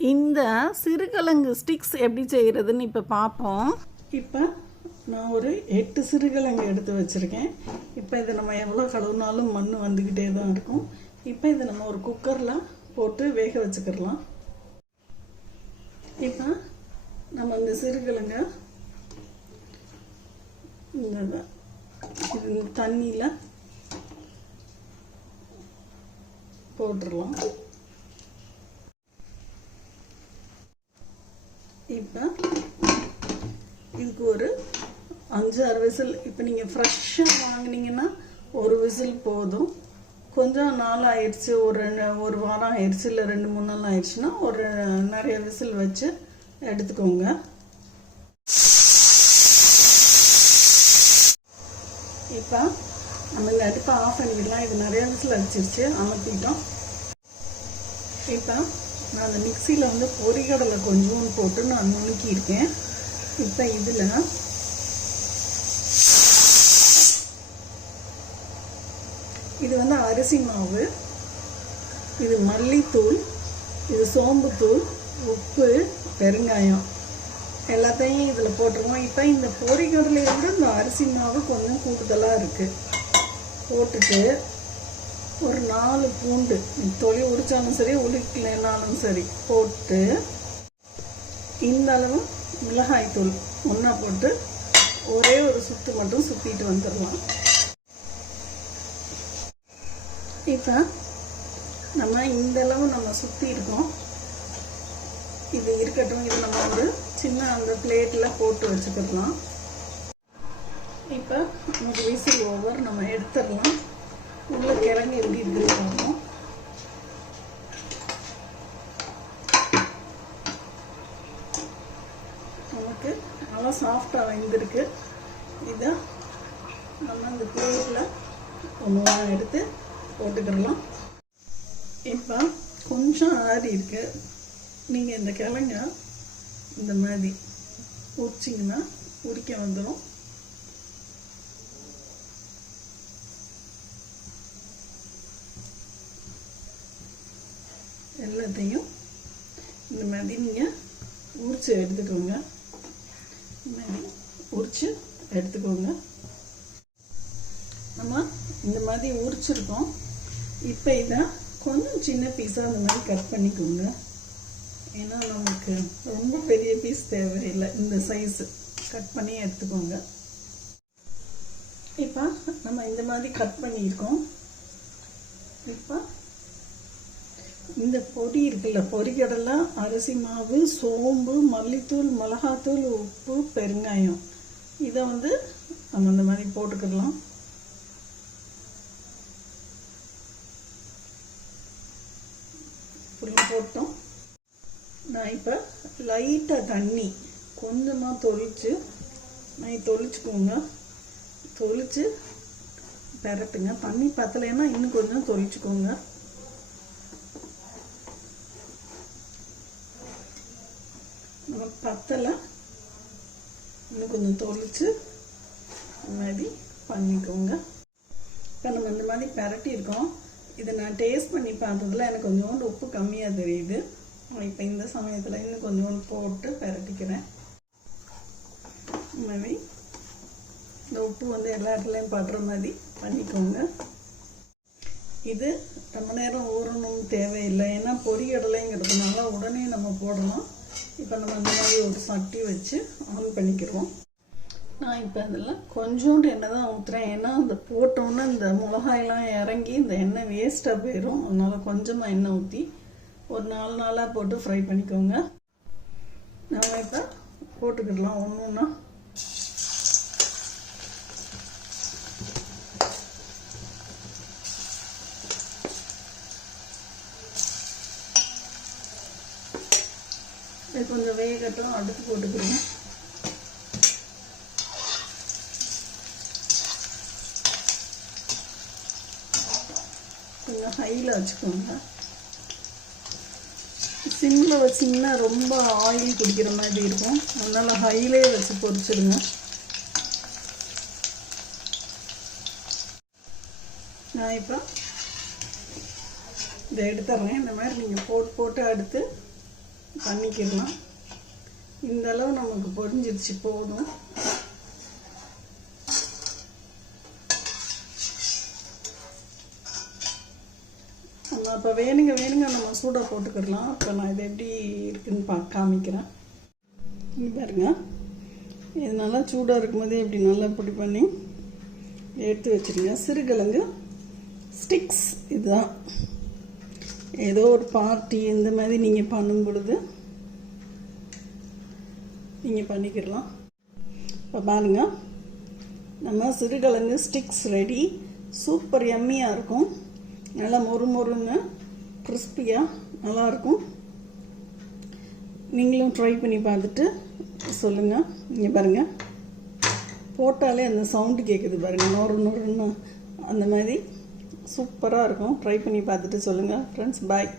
இந்த சிறுகிழங்கு ஸ்டிக்ஸ் எப்படி செய்கிறதுன்னு இப்போ பார்ப்போம். இப்போ நான் ஒரு 8 சிறுகிழங்கு எடுத்து வச்சுருக்கேன். இப்போ இதை நம்ம எவ்வளோ கழுவுனாலும் மண் வந்துக்கிட்டே தான் இருக்கும். இப்போ இதை நம்ம ஒரு குக்கரில் போட்டு வேக வச்சுக்கிடலாம். இப்போ நம்ம இந்த சிறுகிழங்கை இந்த தண்ணியில் போட்டுடலாம். இப்போ இதுக்கு ஒரு 5-6 விசில். இப்போ நீங்கள் ஃப்ரெஷ்ஷாக வாங்கினீங்கன்னா ஒரு விசில் போதும். கொஞ்சம் நாள் ஆயிடுச்சு, ஒரு வாரம் ஆயிடுச்சு, இல்லை 2-3 நாள் ஆயிடுச்சுன்னா ஒரு நிறைய விசில் வச்சு எடுத்துக்கோங்க. இப்போ நம்ம இந்த அடுப்பை ஆஃப் பண்ணிடலாம். இது நிறைய விசில் அடிச்சிருச்சு, அமர்த்திட்டோம். இப்போ நான் அந்த மிக்சியில் வந்து பொரிகடலை கொஞ்சம் போட்டு நான் நுணுக்கியிருக்கேன். இப்போ இதில் இது வந்து அரிசி மாவு, இது மல்லித்தூள், இது சோம்புத்தூள், உப்பு, பெருங்காயம் எல்லாத்தையும் இதில் போட்டுருவோம். இப்போ இந்த பொரிகடலையை விட இந்த அரிசி மாவு கொஞ்சம் கூடுதலாக இருக்குது. போட்டுட்டு ஒரு 4 பூண்டு, தொலி உரிச்சாலும் சரி உரிக்கலைனாலும் சரி போட்டு, இந்த அளவு மிளகாய்த்தூள் ஒன்றா போட்டு ஒரே ஒரு சுற்று மட்டும் சுற்றிட்டு வந்துடலாம். இப்போ நம்ம இந்த அளவு நம்ம சுற்றி இருக்கோம். இது இருக்கட்டும். இது நம்ம ஒரு சின்ன அந்த பிளேட்டில் போட்டு வச்சுக்கிடலாம். இப்போ ஒரு விசில் ஓவர் நம்ம எடுத்துடலாம். உள்ள கிழங்கு எப்படி இருக்குன்னு பார்ப்போம். நமக்கு நல்லா சாஃப்டாக வெந்திருக்கு. இதை நம்ம இந்த பிளேட்டில் ஒன்று எடுத்து போட்டுக்கிடலாம். இப்போ கொஞ்சம் ஆறி இருக்கு. நீங்கள் இந்த கிழங்க இந்த மாதிரி உரிச்சிங்கன்னா உரிக்க வந்துடும். எல்லாத்தையும் இந்த மாதிரி நீங்கள் உரிச்சு எடுத்துக்கோங்க. இந்த மாதிரி உரிச்சு எடுத்துக்கோங்க. நம்ம இந்த மாதிரி உரிச்சிருக்கோம். இப்போ இதை கொஞ்சம் சின்ன பீஸாக அந்த மாதிரி கட் பண்ணிக்கோங்க. ஏன்னா நமக்கு ரொம்ப பெரிய பீஸ் தேவையில்லை. இந்த சைஸு கட் பண்ணி எடுத்துக்கோங்க. இப்போ நம்ம இந்த மாதிரி கட் பண்ணியிருக்கோம். இப்போ இந்த பொடி இருக்குல்ல, பொரிகடலை, அரிசி மாவு, சோம்பு, மல்லித்தூள், மிளகாத்தூள், உப்பு, பெருங்காயம், இதை வந்து நம்ம இந்த மாதிரி போட்டுக்கிடலாம். ஃபுல்லாக போட்டோம். நான் இப்போ லைட்டாக தண்ணி கொஞ்சமாக தொளிச்சுக்கோங்க. தொளிச்சு பெரட்டுங்க. தண்ணி பத்தலைன்னா இன்னும் கொஞ்சம் தொளிச்சுக்கோங்க. நம்ம பத்தலை, இன்னும் கொஞ்சம் தொளிச்சு இந்த மாதிரி பண்ணிக்கோங்க. இப்போ நம்ம இந்த மாதிரி பெரட்டியிருக்கோம். இதை நான் டேஸ்ட் பண்ணி பார்த்ததில் எனக்கு கொஞ்சோண்டு உப்பு கம்மியாக தெரியுது. இப்போ இந்த சமயத்தில் இன்னும் கொஞ்சோண்டு போட்டு பெரட்டிக்கிறேன். இந்த மாதிரி இந்த உப்பு வந்து எல்லா இடத்துலையும் படுற மாதிரி பண்ணிக்கோங்க. இது ரொம்ப நேரம் ஊறணும்னு தேவையில்லை. ஏன்னா பொரிகடலைங்கிறதுனால உடனே நம்ம போடணும். இப்போ நம்ம இந்த மாதிரி ஒரு சட்டி வச்சு ஆன் பண்ணிக்கிறோம். நான் இப்போ அதில் கொஞ்சோண்டு எண்ணெய் தான் ஊற்றுறேன். ஏன்னா அந்த போட்டோன்னே இந்த மிளகாயெல்லாம் இறங்கி இந்த எண்ணெய் வேஸ்ட்டாக போயிடும். அதனால் கொஞ்சமாக எண்ணெய் ஊற்றி ஒரு 4 நாளாக போட்டு ஃப்ரை பண்ணிக்கோங்க. நம்ம இப்போ போட்டுக்கிடலாம் ஒன்று ஒன்றா. இது கொஞ்சம் வேகட்டும், அடுத்து போட்டுக்கிறோம். கொஞ்சம் ஹையில் வச்சுக்கோங்க. சிம்மில் வச்சிங்கன்னா ரொம்ப ஆயில் குடிக்கிற மாதிரி இருக்கும். அதனால் ஹையிலே வச்சு பொரிச்சிடுங்க. நான் இப்போ இதை எடுத்துறேன். இந்த மாதிரி நீங்கள் போட்டு அடுத்து பண்ணிக்கிடலாம். இந்த அளவு நமக்கு பொரிஞ்சிருச்சு போதும். நம்ம அப்போ வேணுங்க நம்ம சூடாக போட்டுக்கிடலாம். இப்போ நான் இது எப்படி இருக்குதுன்னு காமிக்கிறேன். இங்கே பாருங்க, இது நல்லா சூடாக இருக்கும்போதே இப்படி நல்லா பொடி பண்ணி எடுத்து வச்சுருங்க. சிறுகிழங்கு ஸ்டிக்ஸ் இதுதான். ஏதோ ஒரு பார்ட்டி இந்த மாதிரி நீங்கள் பண்ணும் பொழுது நீங்கள் பண்ணிக்கிடலாம். இப்போ பாருங்கள், நம்ம சிறுகிழங்கு ஸ்டிக்ஸ் ரெடி. சூப்பர் யம்மியாக இருக்கும். நல்லா மொறுன்னு கிறிஸ்பியாக நல்லாயிருக்கும். நீங்களும் ட்ரை பண்ணி பார்த்துட்டு சொல்லுங்கள். இங்கே பாருங்கள், போட்டாலே அந்த சவுண்டு கேட்குது பாருங்கள், நொறுன்னு அந்த மாதிரி சூப்பராக இருக்கும். ட்ரை பண்ணி பார்த்துட்டு சொல்லுங்கள் ஃப்ரெண்ட்ஸ். பாய்.